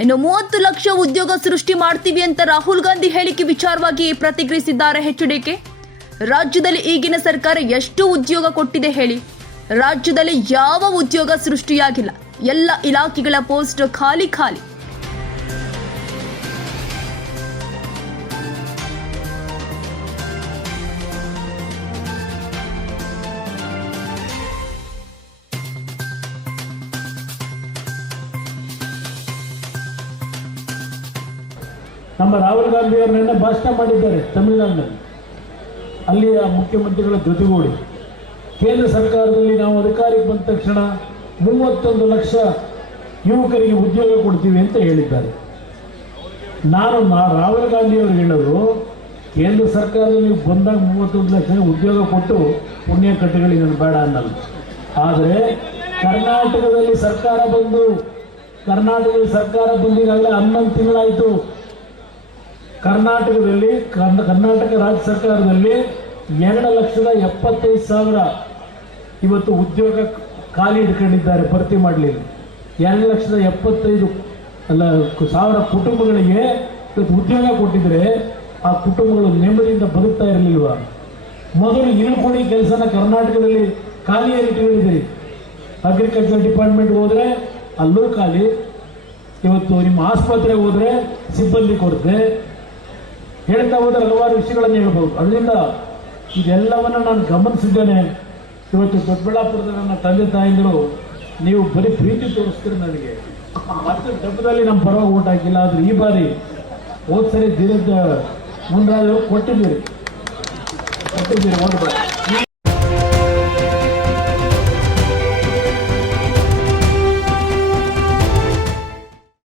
ಇನ್ನು ಮೂವತ್ತು ಲಕ್ಷ ಉದ್ಯೋಗ ಸೃಷ್ಟಿ ಮಾಡ್ತೀವಿ ಅಂತ ರಾಹುಲ್ ಗಾಂಧಿ ಹೇಳಿಕೆ ವಿಚಾರವಾಗಿ ಪ್ರತಿಕ್ರಿಯಿಸಿದ್ದಾರೆ ಎಚ್ಡಿಕೆ ರಾಜ್ಯದಲ್ಲಿ ಈಗಿನ ಸರ್ಕಾರ ಎಷ್ಟು ಉದ್ಯೋಗ ಕೊಟ್ಟಿದೆ ಹೇಳಿ. ರಾಜ್ಯದಲ್ಲಿ ಯಾವ ಉದ್ಯೋಗ ಸೃಷ್ಟಿಯಾಗಿಲ್ಲ. ಎಲ್ಲ ಇಲಾಖೆಗಳ ಪೋಸ್ಟ್ ಖಾಲಿ ಖಾಲಿ. ನಮ್ಮ ರಾಹುಲ್ ಗಾಂಧಿ ಅವರು ನಿನ್ನೆ ಭಾಷಣ ಮಾಡಿದ್ದಾರೆ ತಮಿಳುನಾಡಿನಲ್ಲಿ. ಅಲ್ಲಿಯ ಮುಖ್ಯಮಂತ್ರಿಗಳ ಜೊತೆಗೂಡಿ. ಕೇಂದ್ರ ಸರ್ಕಾರದಲ್ಲಿ ನಾವು ಅಧಿಕಾರಕ್ಕೆ ಬಂದ ತಕ್ಷಣ ಮೂವತ್ತೊಂದು ಲಕ್ಷ ಯುವಕರಿಗೆ ಉದ್ಯೋಗ ಕೊಡ್ತೀವಿ ಅಂತ ಹೇಳಿದ್ದಾರೆ. ನಾನು ರಾಹುಲ್ ಗಾಂಧಿ ಅವರು ಹೇಳೋದು, ಕೇಂದ್ರ ಸರ್ಕಾರದಲ್ಲಿ ಬಂದಾಗ ಮೂವತ್ತೊಂದು ಲಕ್ಷ ಉದ್ಯೋಗ ಕೊಟ್ಟು ಪುಣ್ಯ ನಾನು ಬೇಡ ಅನ್ನಲ್ಲ. ಆದರೆ ಕರ್ನಾಟಕದಲ್ಲಿ ಸರ್ಕಾರ ಬಂದು, ಕರ್ನಾಟಕದಲ್ಲಿ ಸರ್ಕಾರ ಬಂದಿಗಾಗಲೇ ಹನ್ನೊಂದು ತಿಂಗಳಾಯಿತು. ಕರ್ನಾಟಕದಲ್ಲಿ, ಕರ್ನ- ಕರ್ನಾಟಕ ರಾಜ್ಯ ಸರ್ಕಾರದಲ್ಲಿ ಎರಡು ಲಕ್ಷದ ಎಪ್ಪತ್ತೈದು ಸಾವಿರ ಇವತ್ತು ಉದ್ಯೋಗ ಖಾಲಿ ಇಟ್ಕೊಂಡಿದ್ದಾರೆ ಭರ್ತಿ ಮಾಡಲಿಲ್ಲ ಎರಡು ಲಕ್ಷದ ಎಪ್ಪತ್ತೈದು ಅಲ್ಲ, ಸಾವಿರ ಕುಟುಂಬಗಳಿಗೆ ಇವತ್ತು ಉದ್ಯೋಗ ಕೊಟ್ಟಿದ್ರೆ ಆ ಕುಟುಂಬಗಳು ನೆಮ್ಮದಿಯಿಂದ ಬದುಕ್ತಾ ಇರಲಿಲ್ವ? ಮೊದಲು ಇಳ್ಕೊಡಿ ಕೆಲಸನ ಕರ್ನಾಟಕದಲ್ಲಿ ಖಾಲಿಯಾಗಿ ಇಟ್ಕೊಂಡಿದ್ದೀರಿ ಅಗ್ರಿಕಲ್ಚರ್ ಡಿಪಾರ್ಟ್ಮೆಂಟ್ ಹೋದರೆ ಅಲ್ಲೂ ಖಾಲಿ, ಇವತ್ತು ನಿಮ್ಮ ಆಸ್ಪತ್ರೆಗೆ ಹೋದರೆ ಸಿಬ್ಬಂದಿ ಕೊರತೆ ಹೇಳ್ತಾ ಹೋದ್ರೆ ಹಲವಾರು ವಿಷಯಗಳನ್ನು ಹೇಳ್ಬೋದು. ಅದರಿಂದ ಇದೆಲ್ಲವನ್ನು ನಾನು ಗಮನಿಸಿದ್ದೇನೆ. ಇವತ್ತು ದೊಡ್ಡಬಳ್ಳಾಪುರದ ನನ್ನ ತಂದೆ ತಾಯಿಂದರು, ನೀವು ಬರೀ ಪ್ರೀತಿ ತೋರಿಸ್ತೀರಿ ನನಗೆ. ಮತ್ತೆ ಡಬ್ಬದಲ್ಲಿ ನಮ್ಮ ಪರವಾಗಿ ಓಟ್ ಹಾಕಿಲ್ಲ. ಆದ್ರೆ ಈ ಬಾರಿ ಹೋದ್ ಸರಿ ದಿನದ ಮುಂದಾದ್ರು ಕೊಟ್ಟಿದ್ದೀರಿ. ಕೊಟ್ಟಿದ್ದೀರಿ ಓಟ್